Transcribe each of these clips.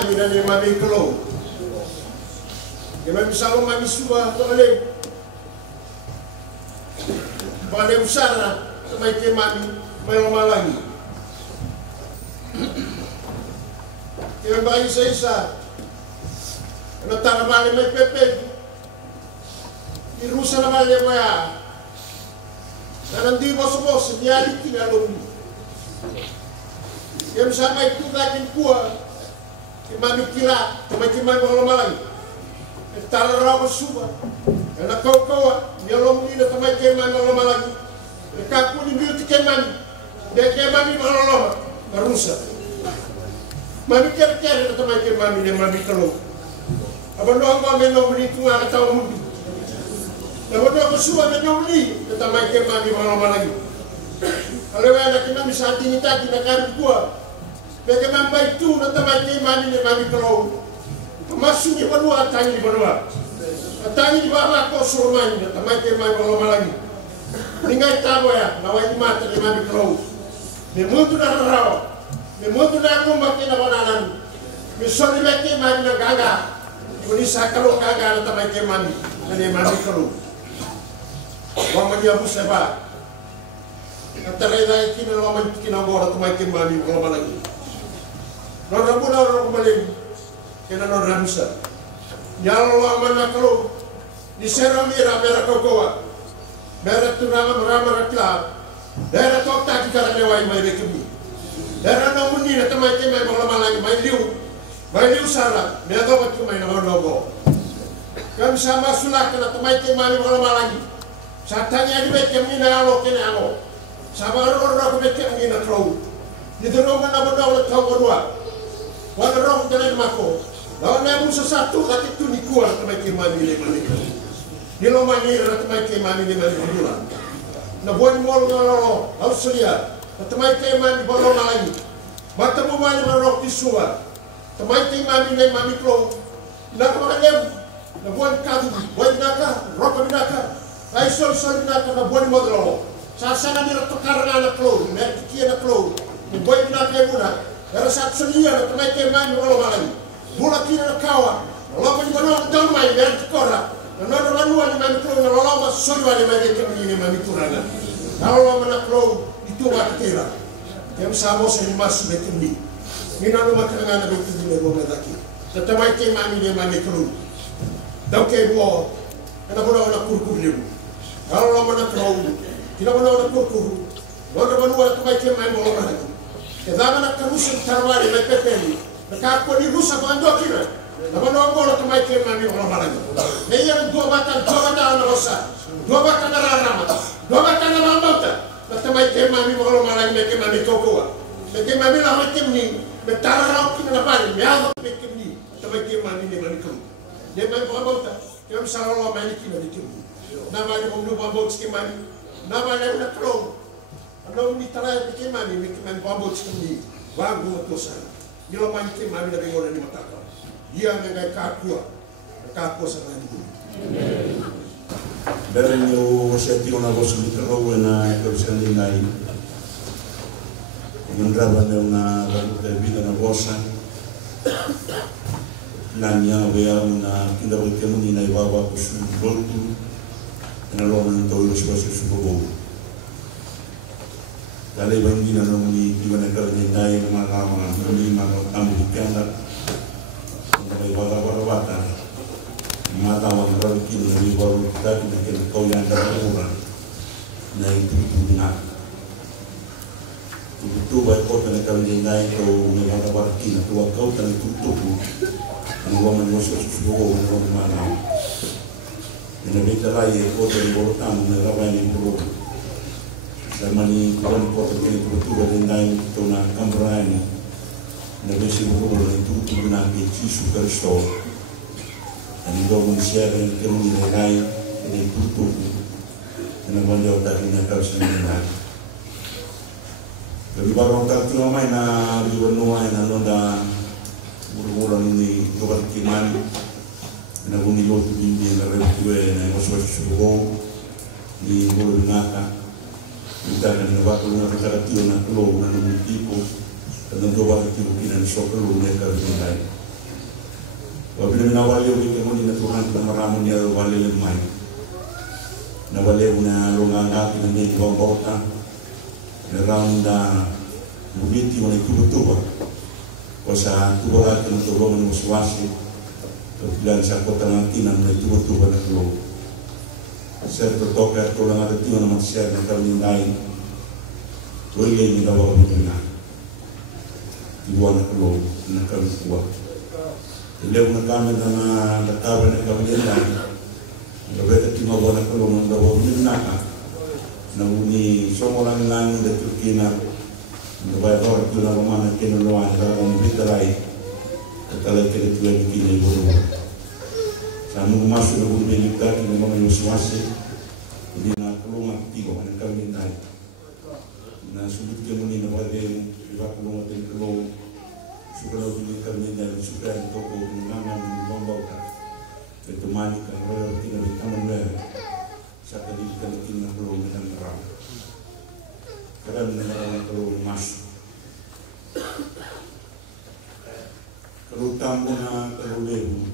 mami na ni mami kelo. Ke mami sama mami sua to le. Bale usara mai ke mami mai malangi. Ke mami isa na tara male mai pepe. Di rusa na male moya. Nanti bos-bos nyali kina lomi. Yang sama itu lagi kuah. Mami kira, mami kalau malang. Tara rawa suba. Karena kau nyalom ni na tamai keman kalau malang. Kapu ni beauty keman. Dia keman ni kalau lama. Karusa. Mami kira-kira na tamai keman ni mami kalau. Abang doang kau menolong ni tu nggak tahu mudi. Namun aku suka menyoli tentang mereka mami malam lagi. Kalau ada kita bisa tinggi tadi nak cari gua. Mereka mampai itu tentang mereka mami ni mami kalau masuk di benua tangi di benua. Tangi di bawah kau surmani tentang mereka mami malam lagi. Ningai tahu ya, nawai mata di mami kalau. Memutu dah raw, memutu dah rumah kita banalan. Misal mereka mami nak gagal. Indonesia kalau gagal tentang mereka mami, ni mami kalau. Wang mandi abu seba. Antara ini kita lawan kita ngora tu macam mami kalau lagi. Nora pun orang kembali. Kena nora musa. Nyalo mana kalau di seram merah kokoa. Merah tu ramah kelab. Merah tu tak kita lewat mai bekemi. Merah namun ni nanti macam mai kalau lagi mai liu salah. Merah tu macam mai nama logo. Kami sama sulah kena macam mami kalau lagi. Satanya di bekem ni na alo kena alo. Sama orang bekem ni na trou. Di terong na bodoh tahu kedua. Wana rong jalan mako. Lawan na musa satu lagi tu ni kuat temai kemami le mami. Ni lo mani temai kemami le mami kedua. Na buat mol ngalo Australia. Temai kemami bolong lagi. Mata mo mani rong tisua. Temai kemami le mami trou. Na ko na buat kadu, buat naka, rok naka. Ay sol na ka buwan mo dalo. Sasana ni tukar na na klo, mer kiya na klo. Ni boy na kay muna. Pero sa tsuliya na tamay kay man wala malay. Mula kina na kawa. Wala ko ni bono dal may mer tikora. Na no lanuwa ni man klo na wala ma sori wala may kay ni man turana. Wala man na klo itu wa tira. Kem samo sa ni mas bekini. Ni na no makanga na bekini ni mo daki. Sa tamay kay man ni man klo. Daw kay mo. Kana bono na kurkur ni. Kalau lama nak kau, kita mana nak kau, mana mana tu macam mana mau orang. Kita nak kerusi terwari, nak pepeli, nak aku ni rusak bandok kita. Nama orang tu macam mana orang. Ni yang dua batang rosa, dua batang rama, dua batang rambut. Nak macam mana orang macam mana kau. Macam mana lah macam ni, betara orang kita nak balik, mial macam ni, macam mana ni kau. Dia macam rambut, kita misalnya orang macam ni macam ni. Nama ni pembunuh bambut sekimani. Nama ni nak tolong. Kalau ni terai sekimani, sekimani bambut sekimani. Banggu utusan. Bila main sekimani dari orang ni mata kau. Dia mengai kakua sangat itu. Dari ni saya tiada bos di terlalu na kerusian ini lain. Mendraba ni na lalu vida na bosa. Nanya wea na kita bertemu ni bapa kusul bertu. Na loma ng tawlo sa susubo. Dali ba hindi na nung ni na karoon tayo ng mga kama ng mga ambukiana na may wala-wala mga tawang rarkin na may wala dati na kinakauyan na mura na itutubo na. Tutubo ay kota na karoon tayo ito may wala-wala na tuwag kauta na tutubo ang waman mo sa susubo ng mga kama. Nabi talai kota ni borotang na rabay ni boro. Sama ni kuan kota ni boro tu dai to na kambrani. Nabi si boro ni tu na ke Yesus Kristus. Ani do mun share ni ke ni dai ni tu. Na banjo ta ni ka sa ni na. Dari barong ta tu mai na di benua na nonda boro ni gobar kimani. Na buni lo tu bindi na rewe na moso subo ni bolo naka kita kan na bato na karatio na klo na tipo na do ba ki kina ni sokro na ka ni dai Wabila na wale uwi kemuni na Tuhan na maramu niya wale lemay. Na wale una longa na ni bawta. Na round na mubiti wana tuba. Kwa sa tuba ka na tuba mo swasi. Bilang sa kota ng tinan na tuba na tulo. Sa toka ko lang at tinan na share na kalinday. Tuloy ni daw mo na. Iwan na tulo na kalikuwa. Ileu na kami na nakawa na kawalinday. Nabeta timawa na tulo ng daw mo na na uni somo lang lang da Turkina. Nabaya ko ito na kumana kinuluan sa kong bitaray. Katalay kinituloy kini buru. Sa nung masuk na kung biligta kini mga yuswasi. Hindi na kulungan tigo ang kawalinday. Na subit ka muni na wale iba kulungan din kulong. Sukalaw din kami na sukar ito ko naman ng bambaw ka. Ito mani ka wala tinabit naman meron. Sa kadil ka natin na kulong ng marami. Karami na marami kulong mas. Kalutang mo na kaluleho.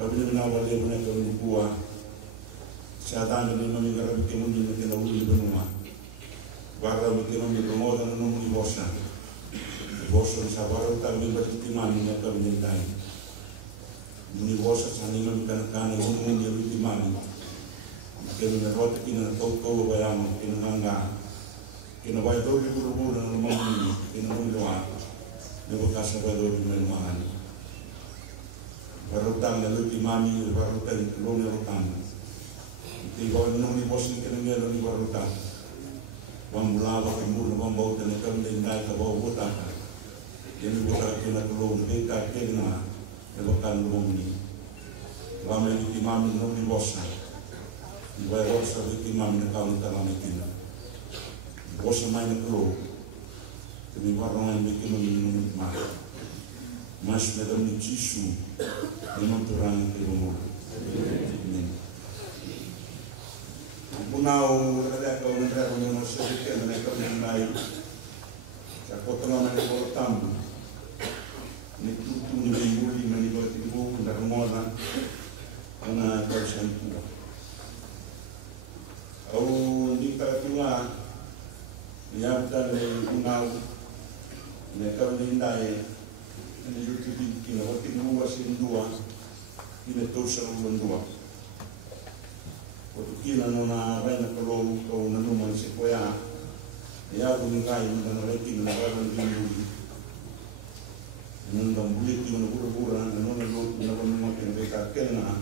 Wabila na waleho na kalubuwa. Sa dami na namin karami kimunin na tinahuli ba naman. Para kami lumoda na nung ibosa. Ibosa sa baraw kami batitimani na kami nintay. Ibosa sa ninong kanakana yung niya bitimani. Kaya na rota kina na tau bayama kina nga kina bay do di buru na mamuni kina mulwa ne bakasa ba do di mahani. Barutang na bitimani barutang lo ne rutang. Ti ba no ni bosin kina ngelo ni barutang. Bambulawa kembur na bambau dan ekam din dai ka bawa buta ka. Yang buta kena kelong deka kena lebakan lumong ni. Ramai di imam no di bosa. Di bayar sa di imam na kaum talam itina. Bosa mai na kelong. Kami warong ay bikin minum mah. Mas na dam ni Jisu. Memang turang ke lumong. Amin. Punau ada kau negara yang masih dekat mereka mengenai cakap tengah mereka bertamu ni tutu ni buli mani bertibu dan mola ana kawasan itu. Au di karatua yang dari punau mereka mengenai ni bertibu kini bertibu wasin dua ini tosar dua. Kina nona raina kalong kau nanuman si kuya ya kuningai na raiki na rawan dinuli nundang bulit yung nabura-bura nanona lot na nanuman kinabika kena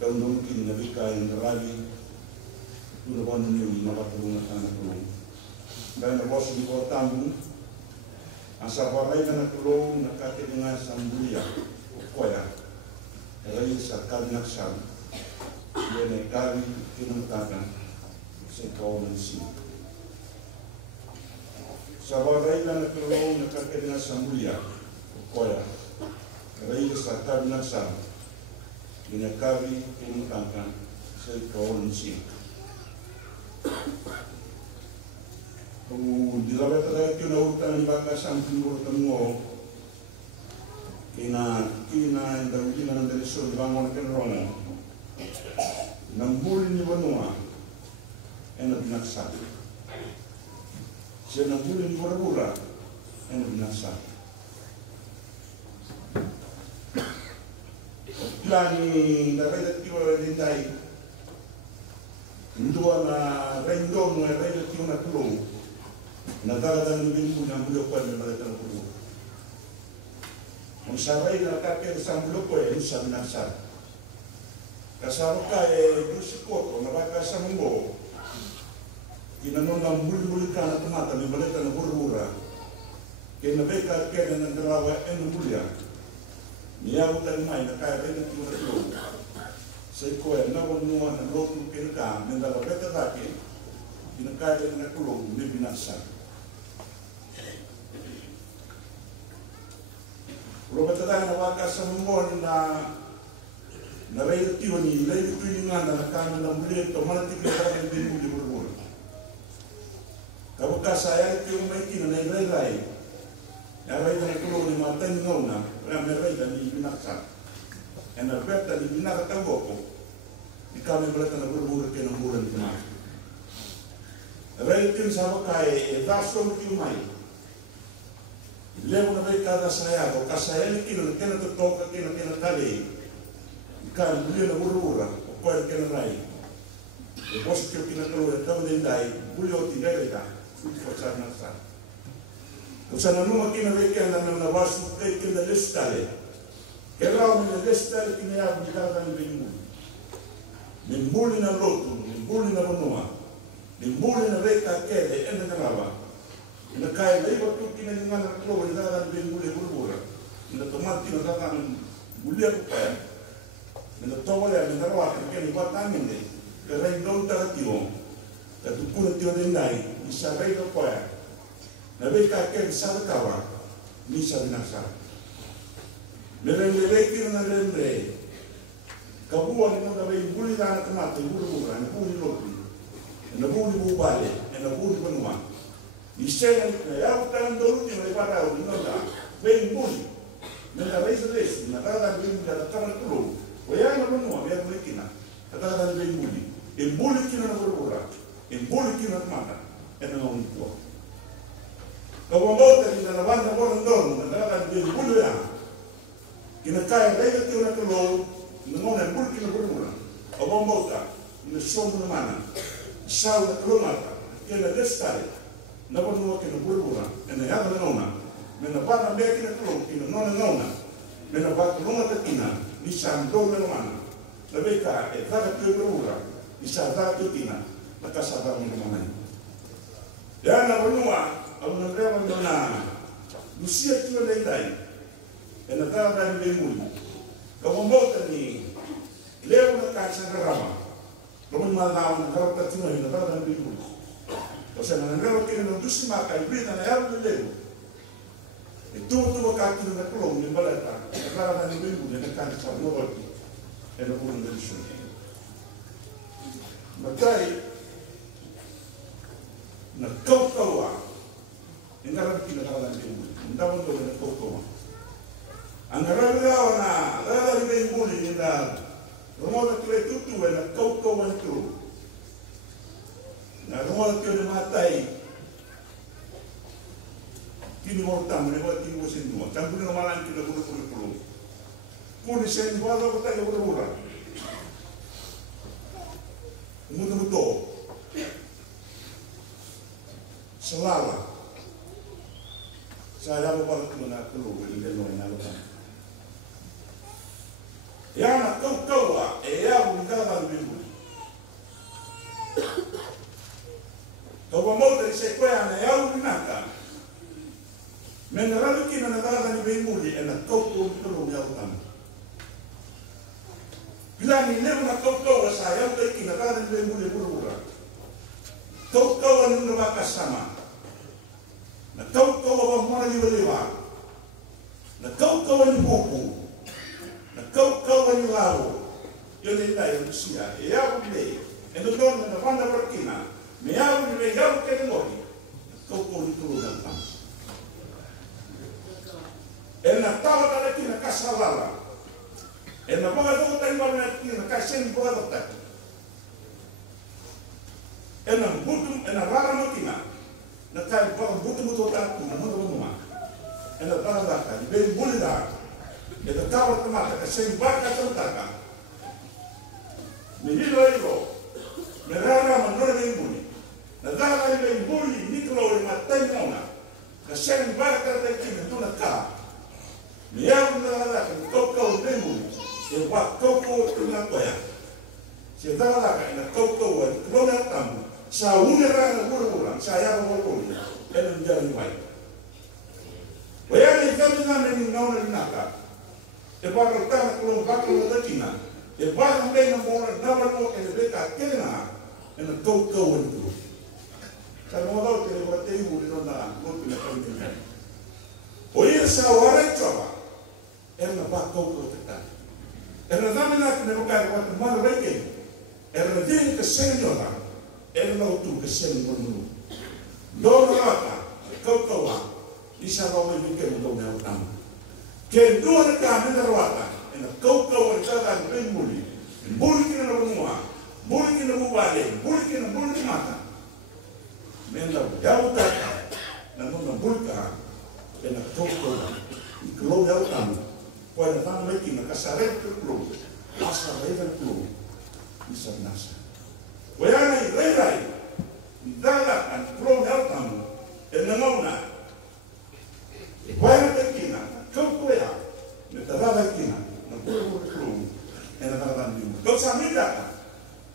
kau nungkin nabika yung narabi ito na ba nunyo nakatulong na sana kalong kaya na boss di ko tamu asa waray na nakulong nakakit nga sa mbuya o kuya ray sa kalinaksam dia naik kali kinuntakan sa kawanan siya. Sa waray na nakulong nakakirina sa mulya o koya, karay sa kabinan sa ginakari kinuntakan sa kawanan siya. Kung dilawat tayo kinautan baka sa pingurutan mo, kina dawin na ng delisyon bangon na kinarona, nambuli ni Banua ay nabinagsak. Siya nambuli ni Bura-Bura ay nabinagsak. Plani na relativo din tayo. Indua na rendong na relativo na tulong. Nadaladan ni Binmu na mulo pa na malata na tulong. Ang saray na kakir sa mulo po ay sa binagsak. Kasama ka Dusikot o nakakasa mo inanon ng muli-muli ka na tumata may balita na Bura-Bura kaya nabeka at kaya ng dalawa ay namulya niyaw talimay na kaya rin ang tulong sa ikoy na wanuan ng loob ng pinaka ng dalawa beta laki pinakaya rin ang tulong may binasa Pero beta tayo na wakasa mo na relativo ni relativo nga na kami na muli ito malatik na kami din muli Bura-Bura. Kapag kasaya ito yung may kina na ilay Ya raida na kulo ni matani ngona, ra me raida ni binaksa. Ena beta ni binaka tangoko. Di kami berata na berburu ke na bulan kemar. Raida tin sama kai e daso ki mai. Levo na vai kada saya ko kasaya ni kilo kena to toka kena tale. Kan buli na berburu ko kena rai. E posso que kina kalo e tamo dai, buli o tigere da. Futi facciare na sa. Usana numa kina veke anda na vasu kai kina lestale. Kera o na lestale kina ya bukara ni bengu. Nimbuli na lotu, nimbuli na bonua. Nimbuli na veka kele enda na lava. Ina kai lei watu kina ni ngana klo ni da bengu le burbura. Ina tomati na da kan bulia ku pa. Ina tawale na rawa kene batang ni. Kera indon ta tio. Ta tukuna tio dendai, isa rei do pa. Na veka ke sa kawa ni sa binasa merende kira na rende kabua ni na vei buli na kama te bulu na buli lopi na buli bubale na buli banua ni sena ni ya utan do ni le para o no da vei buli na vei se na kada ni da kana kulo o ya no banua ya no kina kada vei buli e buli kina na bulu e buli kina na mata na no ko kalau mau dari dalam banda orang dong, negara di bulu ya, kita kaya lagi kita kalau mengenai bulu kita bermula. Kalau mau tak, ini semua mana, sahaja kalau mata, kita lestari, nampaknya mau kita bermula, ini yang mana, menambah nampaknya kita kalau kita nona, menambah kalau mata kita, bisa dong mana, lebih kaya, tak kita bermula, bisa tak kita, maka sahaja mana. Ya nampaknya au na rewa na lucia tu le dai e na tara ni bemuli ka mombota ni leo na kaisa na rama romo ma na na karata tu na tara ni bemuli o sea na rewa que no dusi ma ka ibrida na yaro leo e tu ka tu na klo ni balata na tara ni bemuli na kaisa no volti e no puno del suo matai na kaukawa Enggak kita kalau nanti entah untuk nak kau anggaran na ada lebih muli ni dah rumah nak kira tu nak kau tu na rumah kira matai kini mau tamu ni buat kini musim dua campur nama lain kita bulu kuni sen buat apa tak bulu mutu selala saya mau pada tu nak keluar dari dalam nak lepas. Ya nak kau ya bukan kalau bimbul. Kau mau dari sekolah na ya bukan kan. Meneralu kita nak kalau bimbul ni nak kau keluar ya bukan. Bila ni lepas nak kau saya untuk kita kalau bimbul berubah. Kau ni nak sama. Na kau wa mwana ni walewa na kau ni buku na kau ni lao yo ni dai usia e ya ule e no don na banda porkina me ya ule ya ke no kau ni tu dan tam e na tala ta ki na kasalala e na baga do ta ngwa na ki na kasen baga do ta e na butum e na rara makina na kai pa butu ta ku na mo ma e na tala ta di be buli da e ta tawa ta mata ka sen ba ka ta ka ni hilo me rara ma no le buli na dala le buli ni ko le ma ta ngona ka sen ba ka ta ki na tu na ka me ya na la ka ko le buli e wa ko tu na ko ya se dala ka na ko wa ko na tamu sa unera na burulang saya boleh dan menjadi baik. Bayar itu dengan meninggal naka. Lepas kita kalau bakal ada Cina, lepas mereka mau nama mau mereka kena, ena kau itu. Saya mau tahu kalau kita ibu di sana, mau punya kau. Oh iya sawaran coba, ena bakal tekan. Ena nama nak bukan waktu mana baik, ena dia kesenjolan. Ela tu que se me no rata, caucaua, isa rawa ni ke ndo na utama ke ndo na ka na rawata ina kau na ka ben muli muli kina na mua muli kina buwale muli kina muli mata menda ya utaka na ndo bulka ina kau iklo ya utama kwa na tama meki na kasare klo asa reva klo isa nasa wayana irai dala an klo ya utama ina ngona wayana tekina kau ya na tadala kina na klo ena tadala ni kau samida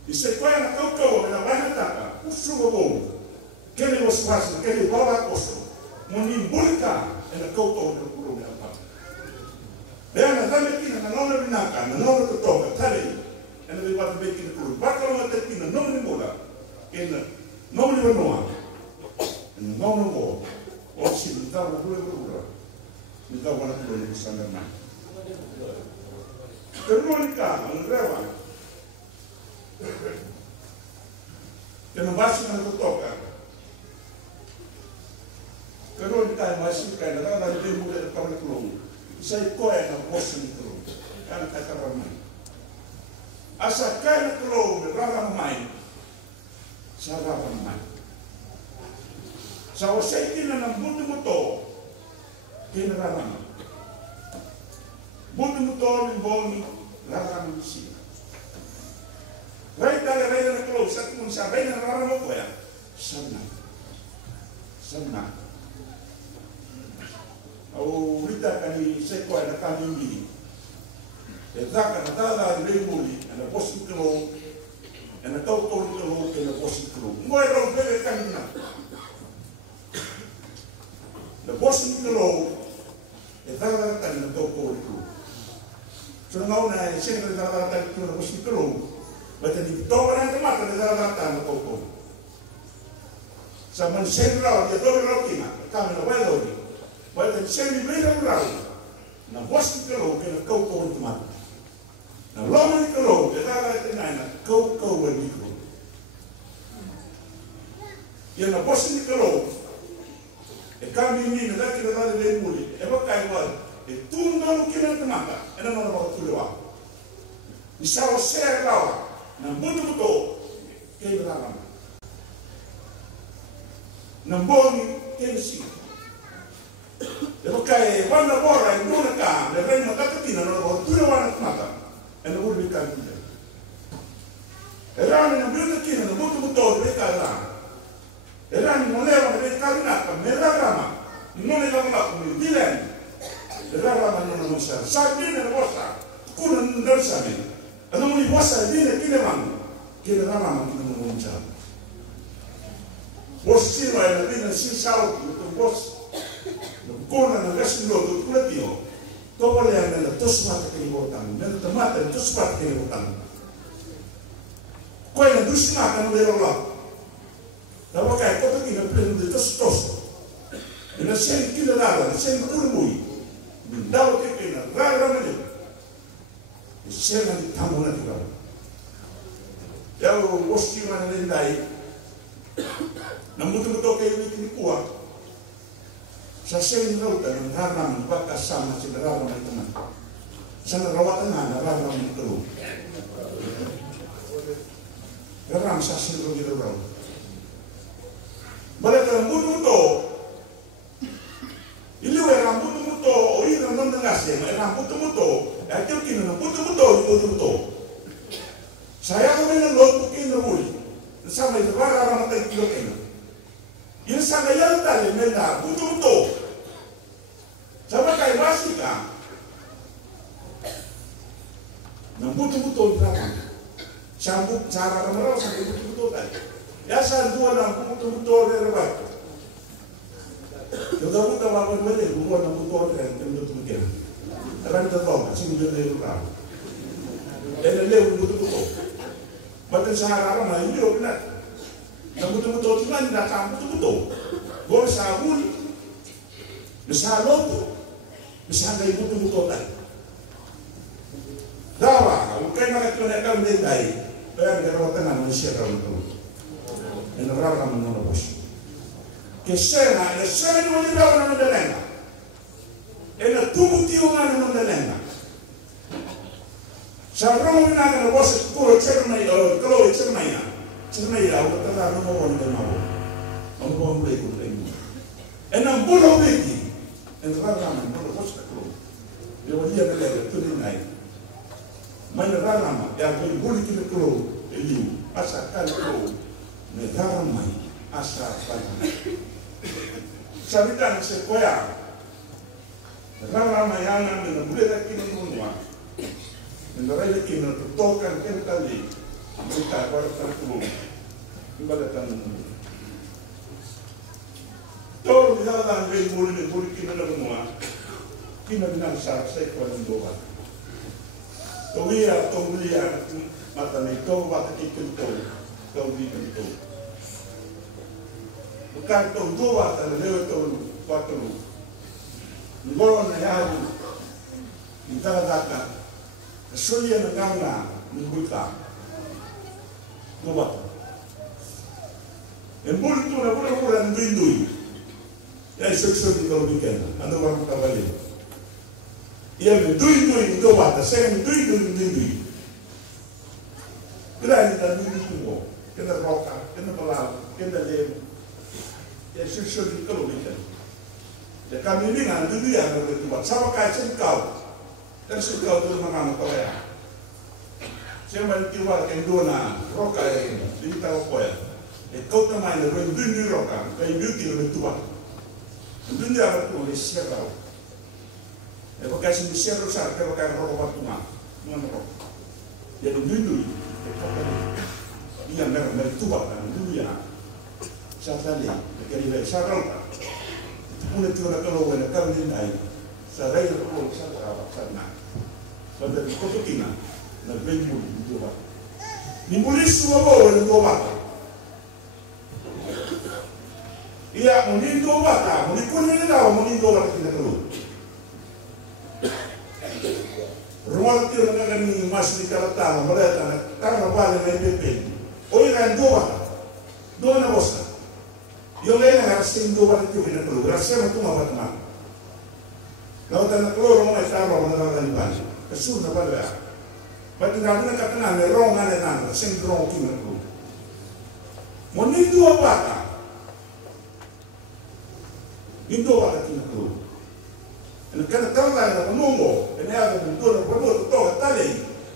isai kwa na kau na wana taka usugo bo kele waswasi kele baba koso muni bulka ena kau na klo ya Bea tame kina na nona binaka, na nona kutoka, tale, ena me wata be kina kuru. Baka ma te kina nona ni mola, ena nona ni wanoa, ena nona mo, o si ni tau na hule kura, ni tau wana kura ni kusanga mai. Kerua ni ka, ang rewa, kena basi na kutoka, kerua ni ka, masi ka, na tau na hule mula na kau na kuru. Sai koe na bosu ni kuro, kana katara mai. Asa kai na kuro, rara mai, sa rara mai. Sa o sei kina na budu muto, kina rara mai. Budu muto ni boni, rara mai si. Rai tala rai na kuro, sa kung sa rai na rara mo koe, sana, sana. Au rita kani sekwa na kani mili. E zaka na tala rei muli, na posi kilo, na tau tori kilo, na posi kilo. Ngoe rau bebe kani na. Na posi kilo, e tala kani na tau tori kilo. So ngau na e senga na tala kani kilo na posi kilo, bata ni toka na kamata na tala kani na tau tori. Sa man senga rau, ya tori rau kina, kami na wai tori. Wai te semi meira urau, na wasi karo ke na kau kau ni mata. Na loma ni karo, ke tala te nai na kau kau ni karo. Ia na wasi ni karo, e kami ni na daki na tala le muli, e wakai wai, e tūngaru ki na te mata, e na nana waka tule wā. Ni sawa sea kawa, na mutu muto, ke na rama. Na mboni, ke na sika. E kai wana bora e nuna ka, le reina takatina na bora tura wana mata, e na uri ka kina. E rani na biuta kina na mutu muto e ka rana. E rani na lewa na e ka rinaka, me rarama, nune la mula kumi, dileni. E rarama nuna musa, sa dine na bosa, kuna ndarsa me. E nuna ni bosa dine kine mangu, kine rarama kine nuna musa. Bosa sino e na dine sin sao, bosa. Kona na gasin lo tu kula tio to wale na to smata ke botang na to mata to smata ke botang ko na dusma ka no bero la da wa kai ko to ki na pleno de to tos na sen ki na la sen ko mui da o ke na ra na ni sen na di tamu na ti ra ya o wosti ma na ndai na mutu muto ke ni kuwa. Sa sering rauta ng haram pagkasama si Rarama ito na. Sa narawatan na Rarama ito. Rarama sa siro ni Rarama. Balik ang muto-muto. Iliwe ang muto-muto o ina nang nangasya. May ang muto-muto. At yung kino ng muto-muto. Saya kami ng loto kinamuli. Sama ito Rarama tayo kilo kino. Yung sa ngayon tayo, may na, buto-buto. Sama kay basi ka, ng buto-buto yung laman. Sa Rarama sa buto-buto tayo. Yasa dua ng buto-buto yung rabat. Yung daw ito mawag-wali, buwan ng buto yung buto-buto. Alam ito ito, kasi hindi na yung rabat. E nalew yung buto-buto. Ba't sa Rarama, hindi yung pinat. Nang buto-buto cuma tidak kamu buto-buto. Gol sabun, bisa loto, bisa gay buto-buto tadi. Dawa, ukay nakakilala kami tayo. Kaya nagkaroon ng manusia kami ito. Yang Rarama ng bos. ke sena ni wani rawa na lenga ena tumu tio ngana na lenga sa romo na na boss ko cherna yo klo cherna ya o ta na mo won de mawo on ko mo le ko le ena bulo beki en raga na mo boss ko yo wali ya le to ni nai mai na raga ma ya ko buli ki ko eliu asa kan ko ne raga mai asa pa Sabitan se koya raga mai ana na bule da ki no no Ndorai le kina tokan ken tali buka para tranquilo ibalatan tol dilalan be buli kina na semua kina bilang sa ko ng doa to wiya mata ni to bata kikin to di to bukan to doa ta le to waktu ngoro na yahu itala Sulia na kanga nungguta, nubat. Yang boleh tu na boleh nungguin, ya sesuatu di kalau bikin, anda orang kembali. Ia nungguin nubat, saya nungguin. Kerana kita nungguin semua, kena roka, kena pelal, kena lem, ya sesuatu di kalau bikin. Ya kami ni kan nungguin yang bertubat, sama kayak kau. Dan suka tu mengamuk kaya. Saya bantuan kendona roka ini, di tahu kaya. Kau tu main dengan dunia roka, kaya beauty dengan tuan. Dunia apa tu lesser tau. Pakai sini lesser besar, kaya pakai roka batu dengan roka. Jadi dunia, dia mereka tuan dan dunia. Saya tadi, kaya saya roka. Punya tuan kalau orang kau ni naik, saya roka saya sana. Pada koto kina na bengu ndoba ni polisi wa bo ndoba iya muni ndoba ta muni kuni na muni ndoba kina kalo rumal tio na ngani mas di kalata maleta karna bale na pepe o ira ndoba do na bosa yo le na sin ndoba tio kina kalo gracia ma tu ma batma lawa na kalo mo na tama mo na ngani bale Kesun na bala. Pati na na katana me rong ane na sing rong ki na ko. Mo ni dua bata. Indo bata ki na ko. Ena kana tala na mongo, ena ya ko to na bobo to tale.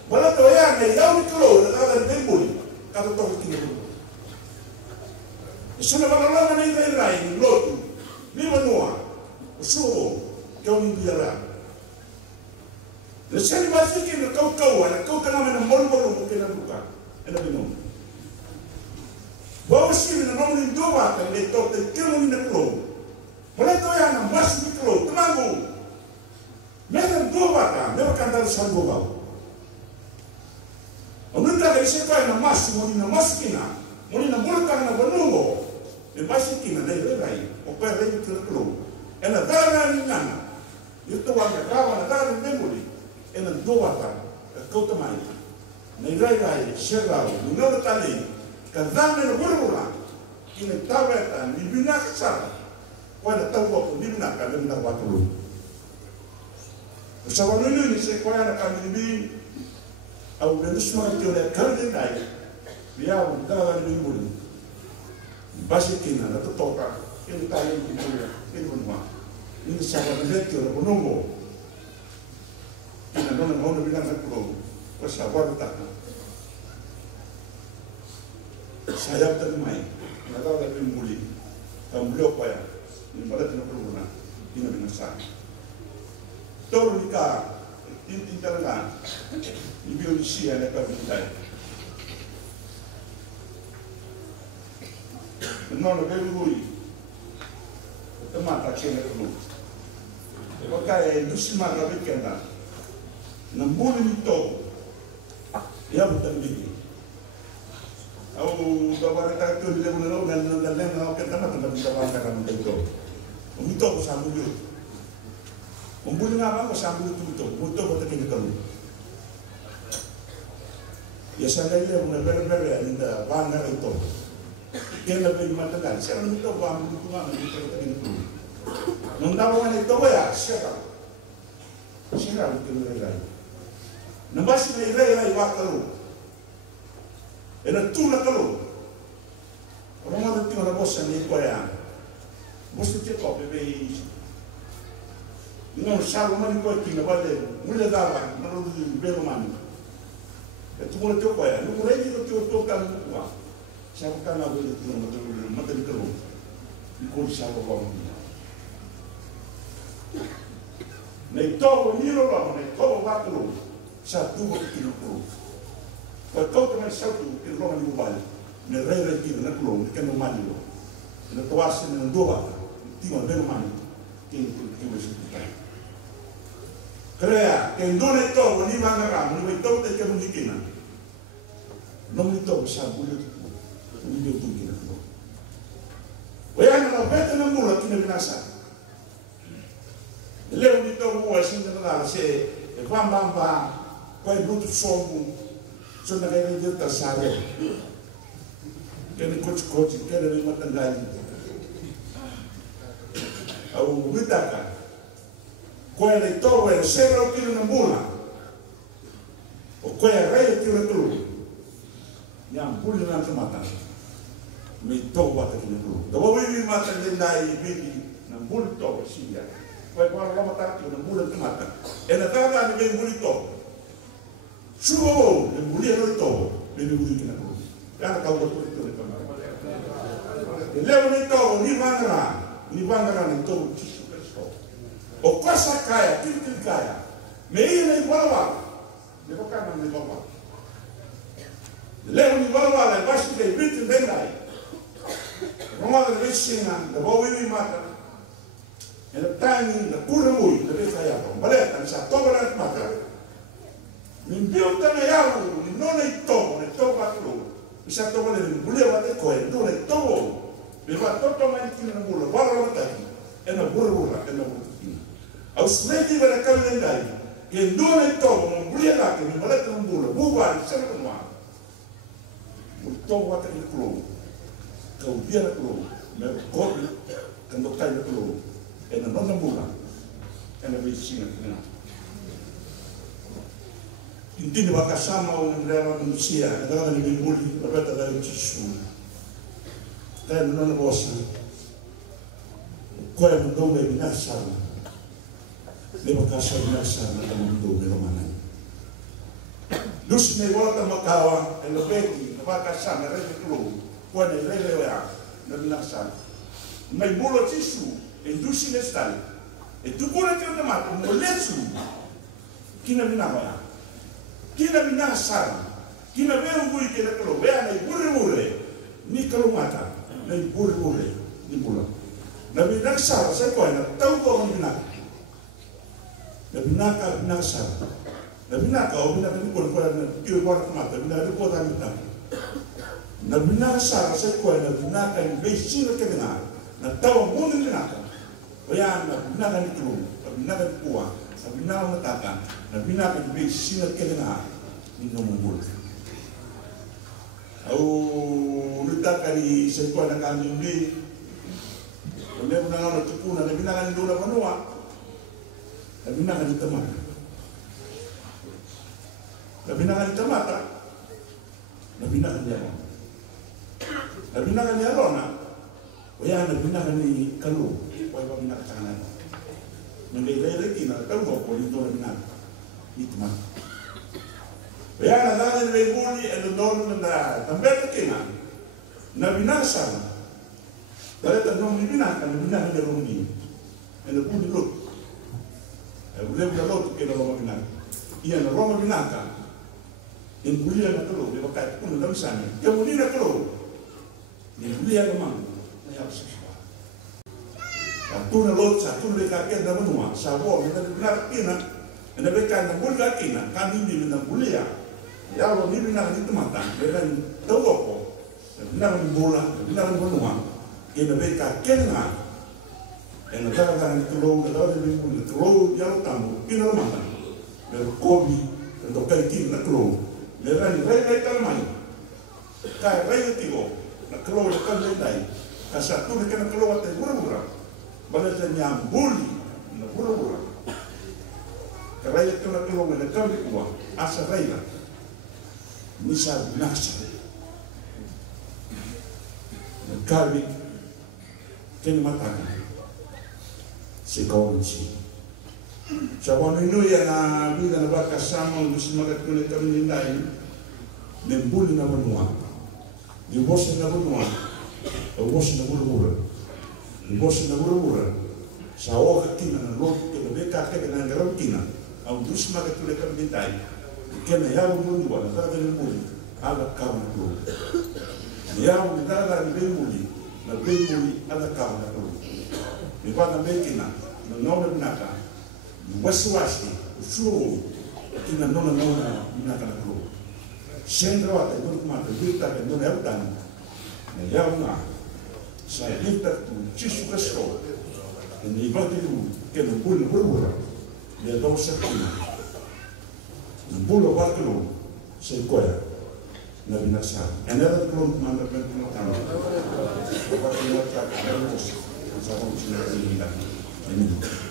Bala to ya na ya ni ko na ka na bembuli. Ka to ki na ko. Suna bala la na ni rai ni lotu. Ni manua. Usuo, kau ni biara. Leseni masiki na kau kana na molbolo mo kena buka. Ena bino. Bawa sini na mau ni doa kan le to te kemo ni na klo. Mulai to ya na mas ni klo, temangu. Mena doa ka, me kan dar sango ba. Omunta ka ise pa na mas mo ni na maskina, mo ni na mulka na bonungo. E masiki na dai rai, o pa rai ni klo. Ena dara ni nana. Yuto wa ka na dara ni memori. Ena doa ta kau tamai nei rai serau nunga tali ka dame no burula ina taweta ni bina kasara wana tawa ko ni bina ka na watulu sa wanu ni se ko ana ka ni bi au le sma ti ole ka de dai bia u da ni bulu basikina na to toka ina tali ni bulu ni bunwa ni sa wa de ti ole bonongo ina dona mau bilang aku bersabar tak saya terima nada lebih muli kamu beliau apa ya ini pada tidak perlu nak ini binasa tolu nikah inti jalan ini biologi ada kabintai non lebih muli teman tak kena perlu pakai industri mana bikinlah nambulin ito ya betul ini au gawar tayo dile mo na ng dalang na okay tama tama ka ng dito umito ko sa mulo umbuli nga ba ko sa mulo ito muto ko takin ka ya sa lele mo na bere inda banga ito kena beri matakan saya minta uang dukungan untuk ini dulu nontawa ni tawa ya siapa mungkin rai nambasi ni rai wakalu ena tuna kalu orang ada tinggal bosan ni koya bos tu cekop bebe não sabe mani ko tinggal balik mulai dalam nalu belo mani itu mulai tu koya lu mulai tu kan wah siapa kan aku itu mata di kerung, ikut siapa orang ni. Naik tahu ni orang, naik tahu waktu satu waktu kerung. Kalau kau dengan satu kerung ni ubah, ni raya kita nak kerung, ni kena mandi lo. Ni tuas ni dua, tiga benda mandi, kita sesuatu. Kerja, kendo naik tahu ni mana ram, ni tahu tak kerung ni kena. Nom ni tahu siapa boleh. Ini dia tunggu nak. Wayang nak betul nak mula kena binasa. Leu ni tahu wasin nak se, bam, kau ibu tu sombong, so nak kena dia tersare. Kena coach, kena lima tanggal. Au witakan. Kau ni tahu wae sebelum kena nak mula. Kau yang raya kena keluar. Yang boleh nak semata. Me toba ta kini dulu. Dawa wiwi mata dendai bibi na bul toba siya. Kaya kung lama tayo na bulan tumata. E nataka ni may buli to. Sumo, ni buli ano ito. May buli kinako. Kaya nakawag po ito ni Panginoon. Leo nito, ni bangara nito, Jesus Kristo. O kasa kaya, kilkil kaya. May ina iwalawal. Di ba ka nang iwalawal? Leo ni iwalawal ay basi kay bitin dendai. Rumah ada resingan, ada bawa mata. Yang tani, ada kurang mui, ada kaya pun. Balik, ada satu berat mata. Mimpiu tanah yalu, ni nona itu, ni toba tu. Bisa toba ni boleh awak ekoi, nona itu. Bila toto main kini nak bola, walau mata ni, ena bola, ena bola kini. Aus lagi pada kali lain, yang nona itu, boleh lagi, ni balik tu bola, bukan, siapa semua. Toba tak ikut. Kau biar aku, mereka kan dokter aku, ena nona mula, ena bersih nak. Inti ni bakas sama orang dalam manusia, dalam lebih mulia, berbeda dari Yesus. Dan nona bosan, kau yang mendoa binasa, ni bakas binasa nak mendoa mana? Dus ni bola tamakawa, ena beki, bakas sama, rejek lu. Kau ni lele ya, nabi naksan. Mai bolo tisu, indusi nestal. Itu boleh kita mat, molesu. Kina binawa, kina binaksan, kina berungui kena kalau, bea nai bure. Ni kalau mata, nai bure ni bola. Nabi naksan, saya kau nak tahu kau binak. Nabi naksan. Nabi nakau binak ni kau kau kau mata, binak kau tak binak. Nabi nakasa sa ko na binaka yung basic na kanya na tawa mo ng binaka. Kaya na binaka ni Kulu, na binaka ni Kuwa, na binaka mataka, na binaka yung basic na kanya ni Nomubul. Au nitaka ni sa ko na kanyang di. Kung meron na nga natupunan, na binaka ni Dula Manua, na binaka ni Tamata. Na binaka ni Tamata, na binaka ni Arona. Nabinakan ni Arona, o yan, nabinakan ni Kalu, o iba binakan sa kanan. Nang gay-gay-gay, nakatawa ko, ito nabinakan. Ito man. O yan, nalakan ni Raybuli, ano doon na tambel kina, nabinasan. Dahil tanong ni binakan ni Rumi. Ano po ni Lut. Boleh na Lut, kaya na Roma binakan. Iyan na Roma binakan. Yang mulia na Kalu, di ba kahit kung nalang sana. Yang mulia na Kalu. Yang mulia naman, ayaw sa siya. Satu na Lot, satu na kakian na manua, sabo, na binakakina, na nabikan na mula kina, kami hindi na mulia. Ayaw, hindi na kanito matang, kaya tawa ko, na binakan mula, na binakan manua, kaya nabikakin nga, kaya nagkakakan ng tulong, nagkakakan ng tulong, yaw tamo, pinalamatan, pero kobi, na kay kin na tulong, meron ray kalamay, kaya ray tigo, na kalau le kan dai ka sa tu le kana kalau te mura bana te nyambuli na mura ka rai kana kalau le kan kuwa asa raila misa nasa na kali kena matanga se kaunci Sawan inu ya na vida na baka sama musi magatuloy kami nindai nembuli na manua di bos na manua o bos na murmura di bos na murmura sa o kina na lot ke na beka ke na ngaram kina au dus magatuloy kami nindai ke na yawo mundu na tara nembuli ala kauna ko yawo ndala ni nembuli na nembuli ala kauna ko ni bana bekina na nona naka wasiwasi usuo kina nona minaka na kuro sendra wata nona kumata vita ke nona yautana na yauna sa vita tu chisu kasko ni vati lu ke no pula burura le do sakina no pula baklo se koya na binasa another kuro kumata vita no tama wata no ta ka no sa ko china ni da ni